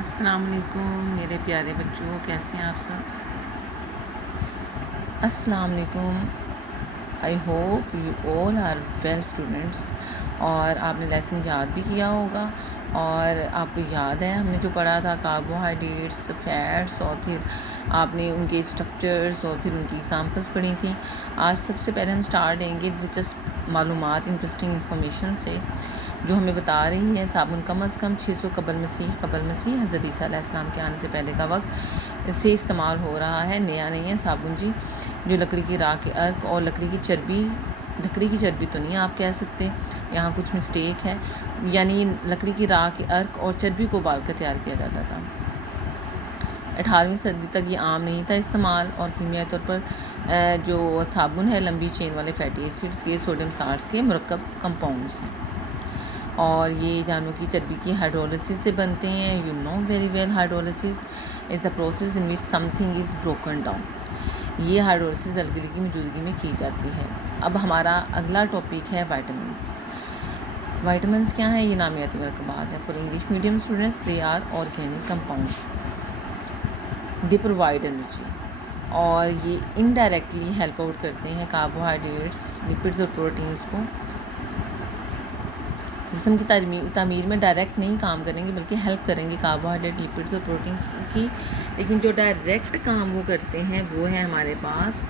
السلام علیکم میرے پیارے بچوں، کیسے ہیں آپ سب؟ السلام علیکم. I hope you all are well students. اور آپ نے لیسن یاد بھی کیا ہوگا، اور آپ کو یاد ہے ہم نے جو پڑھا تھا کاربوہائیڈریٹس، فیٹس، اور پھر آپ نے ان کے اسٹرکچرس اور پھر ان کی ایگزامپلس پڑھی تھیں. آج سب سے پہلے ہم سٹارٹ دیں گے دلچسپ معلومات، انٹرسٹنگ انفارمیشن سے، جو ہمیں بتا رہی ہے صابن کم از کم 600 قبل مسیح حضرت عیسیٰ علیہ السلام کے آنے سے پہلے کا وقت سے استعمال ہو رہا ہے. نیا نہیں ہے صابن جی، جو لکڑی کی راکھ کے عرق اور لکڑی کی چربی تو نہیں آپ کہہ سکتے، یہاں کچھ مسٹیک ہے. یعنی لکڑی کی راکھ کے عرق اور چربی کو ابال کر تیار کیا جاتا تھا. 18ویں صدی تک یہ عام نہیں تھا استعمال، اور کیمیائی طور پر جو صابن ہے لمبی چین والے فیٹی ایسڈس کے، سوڈیم سالٹس کے مرکب کمپاؤنڈس ہیں، اور یہ جانوروں کی چربی کی ہائیڈرولسس سے بنتے ہیں. You know very well hydrolysis is the process in which something is broken down. یہ ہائیڈرولسس الکلی کی موجودگی میں کی جاتی ہے. اب ہمارا اگلا ٹاپک ہے وائٹامنس. وائٹامنس کیا ہیں؟ یہ نامیاتی مرکبات ہیں. For English medium students they are organic compounds. They provide energy, اور یہ انڈائریکٹلی ہیلپ آؤٹ کرتے ہیں کاربوہائیڈریٹس، لپڈس اور پروٹینس کو. جسم کی تعمیر میں ڈائریکٹ نہیں کام کریں گے، بلکہ ہیلپ کریں گے کاربوہائیڈریٹ، لپڈس اور پروٹینس کی. لیکن جو ڈائریکٹ کام وہ کرتے ہیں وہ ہے ہمارے پاس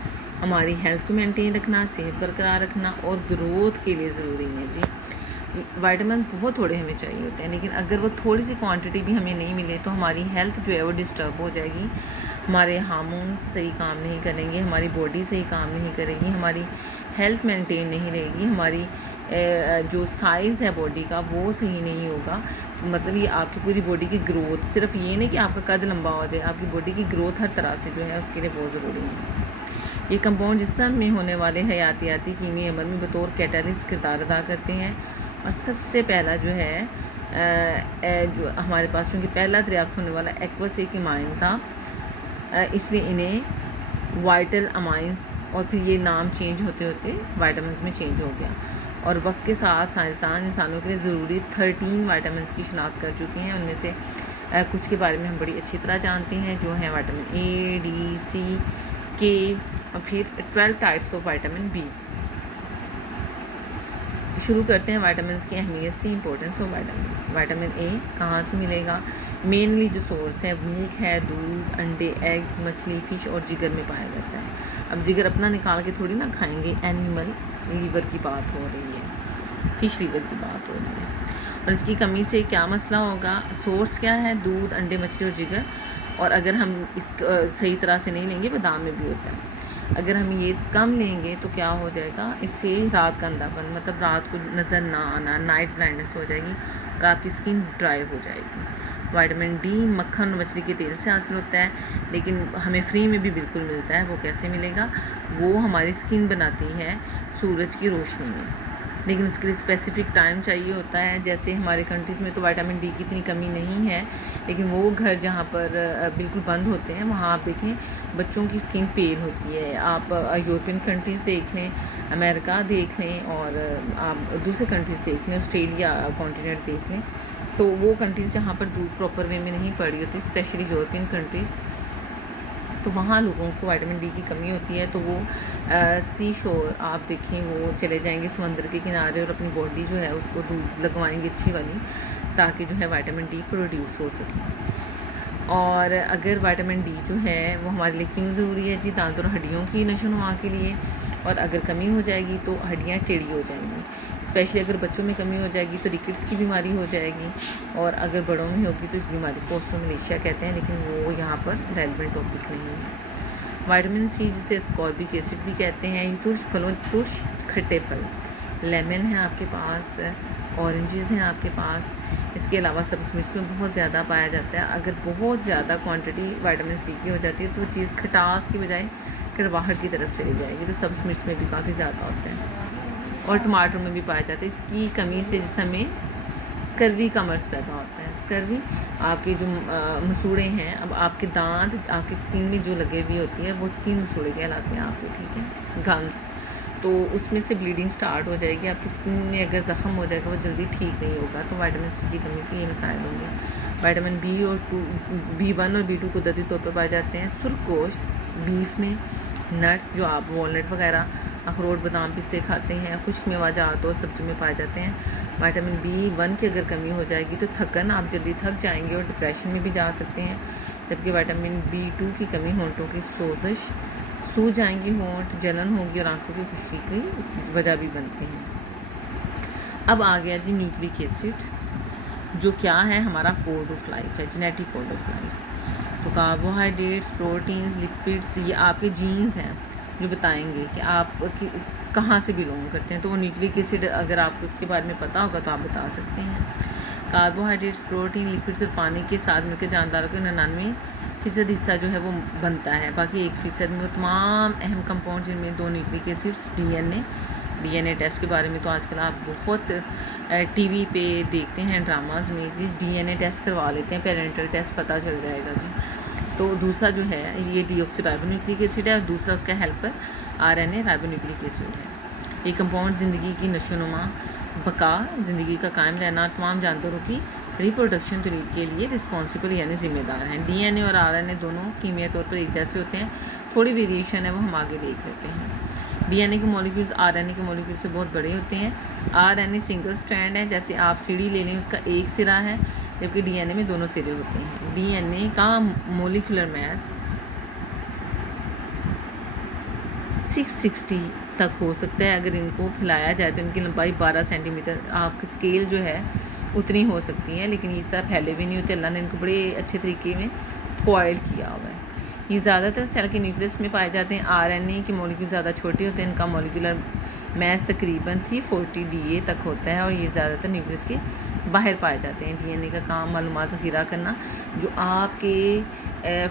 ہماری ہیلتھ کو مینٹین رکھنا، صحت برقرار رکھنا اور گروتھ کے لیے ضروری ہیں جی. وائٹامنس بہت تھوڑے ہمیں چاہیے ہوتے ہیں، لیکن اگر وہ تھوڑی سی کوانٹٹی بھی ہمیں نہیں ملے تو ہماری ہیلتھ جو ہے وہ ڈسٹرب ہو جائے گی. ہمارے ہارمونس صحیح کام نہیں کریں گے، ہماری باڈی صحیح کام نہیں کرے گی، ہماری ہیلتھ مینٹین نہیں رہے گی، ہماری جو سائز ہے باڈی کا وہ صحیح نہیں ہوگا. مطلب یہ آپ کی پوری باڈی کی گروتھ، صرف یہ نہیں کہ آپ کا قد لمبا ہو جائے، آپ کی باڈی کی گروتھ ہر طرح سے جو ہے اس کے لیے بہت ضروری ہے. یہ کمپاؤنڈ جسم میں ہونے والے حیاتیاتی کیمیائی عمل میں بطور کیٹالسٹ کردار ادا کرتے ہیں. اور سب سے پہلا جو ہے جو ہمارے پاس چونکہ پہلا دریافت ہونے والا ایکوس ایک امائن تھا، اس لیے انہیں وائٹل امائنس، اور پھر یہ نام چینج ہوتے ہوتے وائٹامنس میں چینج ہو گیا. اور وقت کے ساتھ سائنسدان انسانوں کے لیے ضروری 13 وائٹامنس کی شناخت کر چکے ہیں. ان میں سے کچھ کے بارے میں ہم بڑی اچھی طرح جانتے ہیں، جو ہیں وائٹامن اے، ڈی، سی، کے، اور پھر 12 ٹائپس آف وائٹامن بی. شروع کرتے ہیں وائٹامنس کی اہمیت سے، importance of vitamins. Vitamin A کہاں سے ملے گا؟ مینلی جو سورس ہے ملک ہے، دودھ، انڈے، ایگز، مچھلی، فش اور جگر میں پایا جاتا ہے. اب جگر اپنا نکال کے تھوڑی نہ کھائیں گے، اینیمل لیور کی بات ہو رہی ہے، فش لیور کی بات ہو رہی ہے. اور اس کی کمی سے کیا مسئلہ ہوگا؟ سورس کیا ہے؟ دودھ، انڈے، مچھلی اور جگر. اور اگر ہم اس صحیح طرح سے نہیں لیں گے، بادام میں بھی ہوتا ہے، اگر ہم یہ کم لیں گے تو کیا ہو جائے گا؟ اس سے رات کا اندھا پن، مطلب رات کو نظر نہ آنا، نائٹ بلائنڈنس ہو جائے گی، اور آپ کی اسکن ڈرائی ہو جائے گی. وائٹامن ڈی مکھن اور مچھلی کے تیل سے حاصل ہوتا ہے، لیکن ہمیں فری میں بھی بالکل ملتا ہے. وہ کیسے ملے گا؟ وہ ہماری اسکن بناتی ہے سورج کی روشنی میں، لیکن اس کے لیے اسپیسیفک ٹائم چاہیے ہوتا ہے. جیسے ہمارے کنٹریز میں تو وائٹامن ڈی کی اتنی کمی نہیں ہے، لیکن وہ گھر جہاں پر بالکل بند ہوتے ہیں وہاں آپ دیکھیں بچوں کی اسکن پیل ہوتی ہے. آپ یورپین کنٹریز دیکھ لیں، امریکہ دیکھ لیں، اور آپ دوسرے کنٹریز دیکھ لیں، آسٹریلیا کانٹیننٹ دیکھ لیں، تو وہ کنٹریز جہاں پر دودھ پراپر وے میں نہیں پڑی ہوتی، اسپیشلی یورپین کنٹریز، تو وہاں لوگوں کو وائٹامن ڈی کی کمی ہوتی ہے. تو وہ سی شور آپ دیکھیں، وہ چلے جائیں گے سمندر کے کنارے اور اپنی باڈی جو ہے اس کو دودھ لگوائیں گے اچھی والی، تاکہ جو ہے وائٹامن ڈی پروڈیوس ہو سکے. اور اگر وائٹامن ڈی جو ہے وہ ہمارے لیے کیوں ضروری ہے جی؟ دانت اور ہڈیوں کی نشو و نما کے لیے. اور اگر کمی ہو جائے گی تو ہڈیاں ٹیڑھی ہو جائیں گی، اسپیشلی اگر بچوں میں کمی ہو جائے گی تو ریکٹس کی بیماری ہو جائے گی، اور اگر بڑوں میں ہوگی تو اس بیماری کو اوسٹومیلیشیا کہتے ہیں، لیکن وہ یہاں پر ریلیونٹ ٹاپک نہیں ہے. وائٹامن سی جسے اسکاربک ایسڈ بھی کہتے ہیں، یہ ترش کھٹے پھل، لیمن ہے آپ کے پاس، اورنجز ہیں آپ کے پاس. اس کے علاوہ سبز مرچ میں بہت زیادہ پایا جاتا ہے. اگر بہت زیادہ کوانٹٹی وائٹامن سی کی ہو جاتی ہے تو وہ چیز کھٹاس کی بجائے کرواہٹ کی طرف چلی جائے گی. تو سبز مرچ میں بھی کافی زیادہ ہوتا ہے، اور ٹماٹر میں بھی پایا جاتا ہے. اس کی کمی سے جسم میں اسکروی کا مرض پیدا ہوتا ہے. اسکروی آپ کے جو مسوڑے ہیں، اب آپ کے دانت آپ کی اسکن میں جو لگے ہوئی ہوتی ہے وہ اسکن مسوڑے کہلاتے ہیں آپ کے، ٹھیک ہے، گمس. تو اس میں سے بلیڈنگ سٹارٹ ہو جائے گی. آپ کی اسکن میں اگر زخم ہو جائے گا وہ جلدی ٹھیک نہیں ہوگا. تو وائٹامن سی کی کمی سے یہ مسائل ہوں گے. وائٹامن بی اور B1 اور B2 قدرتی طور پر پائے جاتے ہیں سرخ گوشت، بیف میں، نٹس جو آپ والنٹ وغیرہ، اخروٹ، بادام، پستے کھاتے ہیں، خشک میوہ اور سبزیوں میں پائے جاتے ہیں۔ وائٹامن B1 کی اگر کمی ہو جائے گی تو تھکن، آپ جلدی تھک جائیں گے اور ڈپریشن میں بھی جا سکتے ہیں، جبکہ وائٹامن B2 کی کمی ہونٹوں کی سوزش، سو جائیں گی ہونٹ، جلن ہوگی اور آنکھوں کی خشکی کی وجہ بھی بنتے ہیں۔ اب آ گیا جی نیوکلک ایسڈ، جو کیا ہے ہمارا کوڈ آف لائف ہے، جینیٹک کوڈ آف لائف۔ تو کاربوہائیڈریٹس، پروٹینز، لپڈس، یہ آپ کے جینز ہیں جو بتائیں گے کہ آپ کہاں سے بلونگ کرتے ہیں۔ تو وہ نیوکلک ایسڈ اگر آپ کو اس کے بارے میں پتہ ہوگا تو آپ بتا سکتے ہیں۔ کاربوہائیڈریٹس، پروٹین، لپڈس اور پانی کے ساتھ مل کے جانداروں کے 99% حصہ جو ہے وہ بنتا ہے، باقی 1% میں وہ تمام اہم کمپاؤنڈ جن میں 2 nucleic acids, D N A test کے بارے میں تو آج کل آپ بہت ٹی وی پہ دیکھتے ہیں ڈراماز میں، جی ڈی این اے ٹیسٹ کروا لیتے ہیں، پیرنٹل ٹیسٹ پتہ چل جائے گا جی۔ تو دوسرا جو ہے یہ ڈی آکسی رائبو نیوکلک ایسڈ ہے، اور دوسرا اس کا ہیلپر RNA رائبو نیوکلک ایسڈ ہے۔ یہ کمپاؤنڈ زندگی کی نشو و نما، بقا، زندگی کا قائم رہنا، تمام جانوروں کی ریپروڈکشن تولید کے لیے رسپانسبل یعنی ذمہ دار ہیں۔ ڈی این اے اور RNA دونوں کیمیائی طور پر ایک جیسے ہوتے ہیں، تھوڑی ویریشن ہے وہ ہم آگے دیکھ لیتے ہیں۔ ڈی این اے کے مالیکیولز RNA کے مالیکیول سے بہت بڑے ہوتے ہیں۔ RNA سنگل سٹرینڈ ہے، جیسے آپ سیڑھی لے لیں اس کا ایک سرا ہے، جبکہ ڈی این اے میں دونوں سرے ہوتے ہیں۔ ڈی این اے کا مالیکولر میس 660 تک ہو سکتا ہے، اگر ان کو پھیلایا جائے تو ان کی لمبائی 12 سینٹی میٹر، آپ کی اسکیل جو ہے اتنی ہو سکتی ہے، لیکن اس طرح پھیلے بھی نہیں ہوتے، اللہ نے ان کو بڑے اچھے طریقے میں کوائل کیا ہوا ہے۔ یہ زیادہ تر سیل کے نیوکلس میں پائے جاتے ہیں۔ RNA کے مالیکول زیادہ چھوٹے ہوتے ہیں، ان کا مالیکولر میس تقریباً 340 DA تک ہوتا ہے، اور یہ زیادہ تر نیوکلس کے باہر پائے جاتے ہیں۔ ڈی این اے کا کام معلومات ذخیرہ کرنا جو آپ کے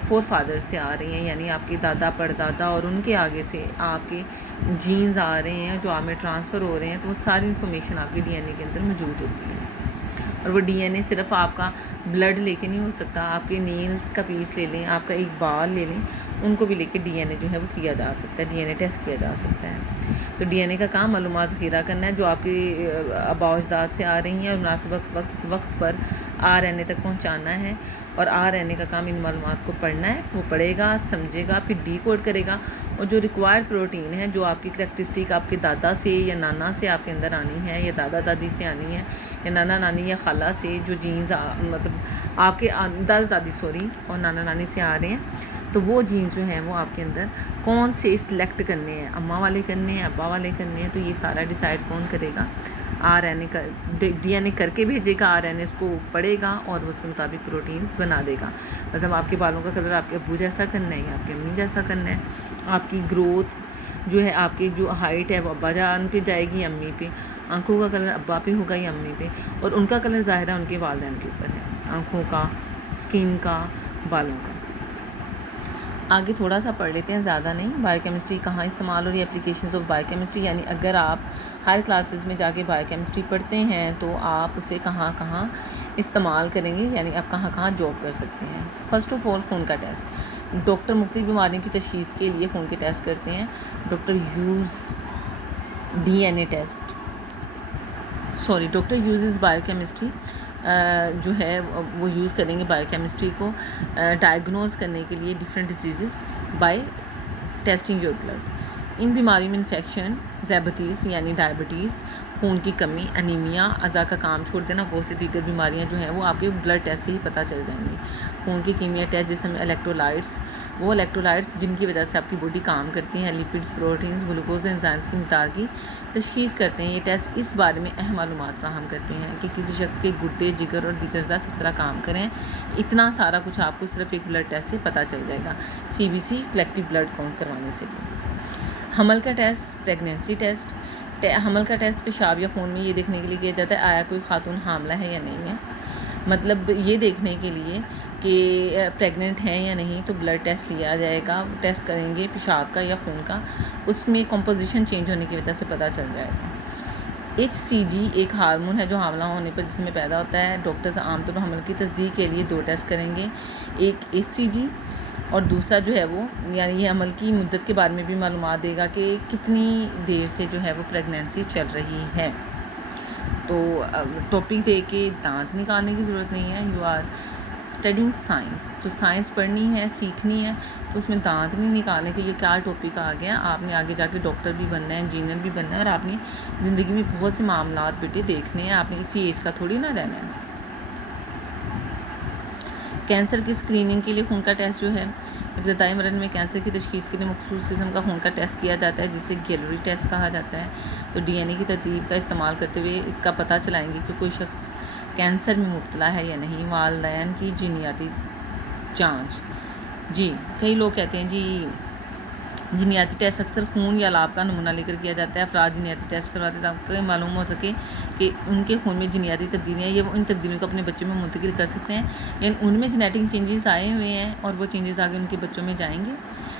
فور فادر سے آ رہی ہیں، یعنی آپ کے دادا پردادا اور ان کے آگے سے آپ کے جینز آ رہے ہیں جو آپ میں ٹرانسفر ہو رہے ہیں، تو وہ ساری انفارمیشن آپ کے ڈی این اے کے اندر موجود ہوتی ہے۔ اور وہ ڈی این اے صرف آپ کا بلڈ لے کے نہیں ہو سکتا، آپ کے نیلز کا پیس لے لیں، آپ کا ایک بال لے لیں، ان کو بھی لے کے ڈی این اے جو ہے وہ کیا جا سکتا ہے، ڈی این اے ٹیسٹ کیا جا سکتا ہے۔ تو ڈی این اے کا کام معلومات ذخیرہ کرنا ہے جو آپ کے آباء و اجداد سے آ رہی ہیں، اور مناسب وقت پر RNA تک پہنچانا ہے، اور RNA کا کام ان معلومات کو پڑھنا ہے، وہ پڑھے گا، سمجھے گا، پھر ڈی کوڈ کرے گا، اور جو ریکوائرڈ پروٹین ہے جو آپ کی کریکٹرسٹک آپ کے دادا سے یا نانا سے آپ کے اندر آنی ہے، یا دادا دادی سے آنی ہے، یا نانا نانی یا خالہ سے جو جینز مطلب آپ کے دادا دادی اور نانا نانی سے آ رہے ہیں، تو وہ جینز جو ہیں وہ آپ کے اندر کون سے سلیکٹ کرنے ہیں، اماں والے کرنے ہیں، ابا والے کرنے ہیں، تو یہ سارا ڈیسائیڈ کون کرے گا؟ RNA کا ڈی این اے کر کے بھیجے گا، RNA اس کو پڑھے گا اور اس کے مطابق پروٹینز بنا دے گا۔ مطلب آپ کے بالوں کا کلر آپ کے ابو جیسا کرنا ہے یا آپ کے امی جیسا کرنا ہے، آپ کی گروتھ جو ہے، آپ کی جو ہائٹ ہے وہ ابا جان پہ جائے گی، امی پہ، آنکھوں کا کلر ابا پہ ہوگا یا امی پہ، اور ان کا کلر ظاہر ہے ان کے والدین کے اوپر ہے، آنکھوں کا، اسکن کا، بالوں کا۔ آگے تھوڑا سا پڑھ لیتے ہیں، زیادہ نہیں۔ بائیو کیمسٹری کہاں استعمال ہو رہی ہے، اپلیکیشنز آف بائیو کیمسٹری، یعنی اگر آپ ہر کلاسز میں جا کے بائیو کیمسٹری پڑھتے ہیں تو آپ اسے کہاں کہاں استعمال کریں گے، یعنی آپ کہاں کہاں جاب کر سکتے ہیں۔ فرسٹ آف آل خون کا ٹیسٹ، ڈاکٹر مختلف بیماریوں کی تشخیص کے لیے خون کے ٹیسٹ کرتے ہیں۔ ڈاکٹر یوزز بائیو کیمسٹری جو ہے وہ یوز کریں گے بائیو کیمسٹری کو ڈائگنوز کرنے کے لیے different diseases by testing your blood. ان بیماریوں میں انفیکشن، ذیابیطس یعنی ڈائبٹیز، خون کی کمی، انیمیا، اعضاء کا کام چھوڑ دینا، بہت سی دیگر بیماریاں جو ہیں وہ آپ کے بلڈ ٹیسٹ سے ہی پتہ چل جائیں گی۔ خون کی کیمیا ٹیسٹ جس میں وہ الیکٹرولائٹس جن کی وجہ سے آپ کی باڈی کام کرتی ہیں، لپڈس، پروٹینز، گلوکوز، انزائمز کی مقدار کی تشخیص کرتے ہیں۔ یہ ٹیسٹ اس بارے میں اہم معلومات فراہم کرتے ہیں کہ کسی شخص کے گردے، جگر اور دیگر اعضاء کس طرح کام کریں۔ اتنا سارا کچھ آپ کو صرف ایک بلڈ ٹیسٹ سے پتہ چل جائے گا، CBC کلیکٹیو بلڈ کاؤنٹ کروانے سے بھی۔ حمل کا ٹیسٹ، پریگنینسی ٹیسٹ۔ حمل کا ٹیسٹ پیشاب یا خون میں یہ دیکھنے کے لیے کیا جاتا ہے آیا کوئی خاتون حاملہ ہے یا نہیں ہے، مطلب یہ دیکھنے کے لیے کہ پریگننٹ ہیں یا نہیں، تو بلڈ ٹیسٹ لیا جائے گا، ٹیسٹ کریں گے پیشاب کا یا خون کا، اس میں کمپوزیشن چینج ہونے کی وجہ سے پتہ چل جائے گا۔ HCG ایک ہارمون ہے جو حاملہ ہونے پر جسم میں پیدا ہوتا ہے۔ ڈاکٹرز عام طور پر حمل کی تصدیق کے لیے 2 ٹیسٹ کریں گے، ایک HCG اور دوسرا جو ہے وہ یعنی یہ عمل کی مدت کے بارے میں بھی معلومات دے گا کہ کتنی دیر سے جو ہے وہ پریگنینسی چل رہی ہے۔ تو ٹاپک دے کے دانت نکالنے کی ضرورت نہیں ہے، اسٹڈنگ سائنس، تو سائنس پڑھنی ہے، سیکھنی ہے، تو اس میں دانت نہیں نکالنے کہ یہ کیا ٹاپک آ گیا. آپ نے آگے جا کے ڈاکٹر بھی بننا ہے، انجینئر بھی بننا ہے، اور آپ نے زندگی میں بہت سے معاملات بیٹے دیکھنے ہیں، آپ نے اسی ایج کا تھوڑی نہ رہنا ہے. کینسر کی اسکریننگ کے لیے خون کا ٹیسٹ جو ہے، ابتدائی مرحلے میں کینسر کی تشخیص کے لیے مخصوص قسم کا خون کا ٹیسٹ کیا جاتا ہے جسے گیلری ٹیسٹ کہا جاتا ہے. تو ڈی این اے کی ترتیب کا استعمال کرتے ہوئے اس کا پتہ چلائیں گے کہ کوئی شخص کینسر میں مبتلا ہے یا نہیں. والدین کی جینیاتی جانچ، جی کئی لوگ کہتے ہیں جی جینیاتی ٹیسٹ اکثر خون یا لاب کا نمونہ لے کر کیا جاتا ہے. افراد جینیاتی ٹیسٹ کرواتے ہیں تاکہ معلوم ہو سکے کہ ان کے خون میں جینیاتی تبدیلیاں ہیں، یہ وہ ان تبدیلیوں کو اپنے بچوں میں منتقل کر سکتے ہیں، یعنی ان میں جینیٹک چینجز آئے ہوئے ہیں اور وہ چینجز آگے ان کے بچوں میں جائیں گے.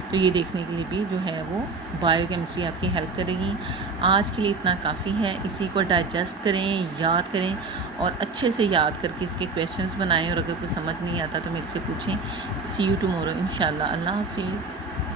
تو یہ دیکھنے کے لیے بھی جو ہے وہ بایو کیمسٹری آپ کی ہیلپ کرے گی. آج کے لیے اتنا کافی ہے. اسی کو ڈائجسٹ کریں، یاد کریں اور اچھے سے یاد کر کے اس کے کویشچنس بنائیں، اور اگر کوئی سمجھ نہیں آتا تو میرے سے پوچھیں. سی یو ٹمورو انشاءاللہ. اللہ حافظ.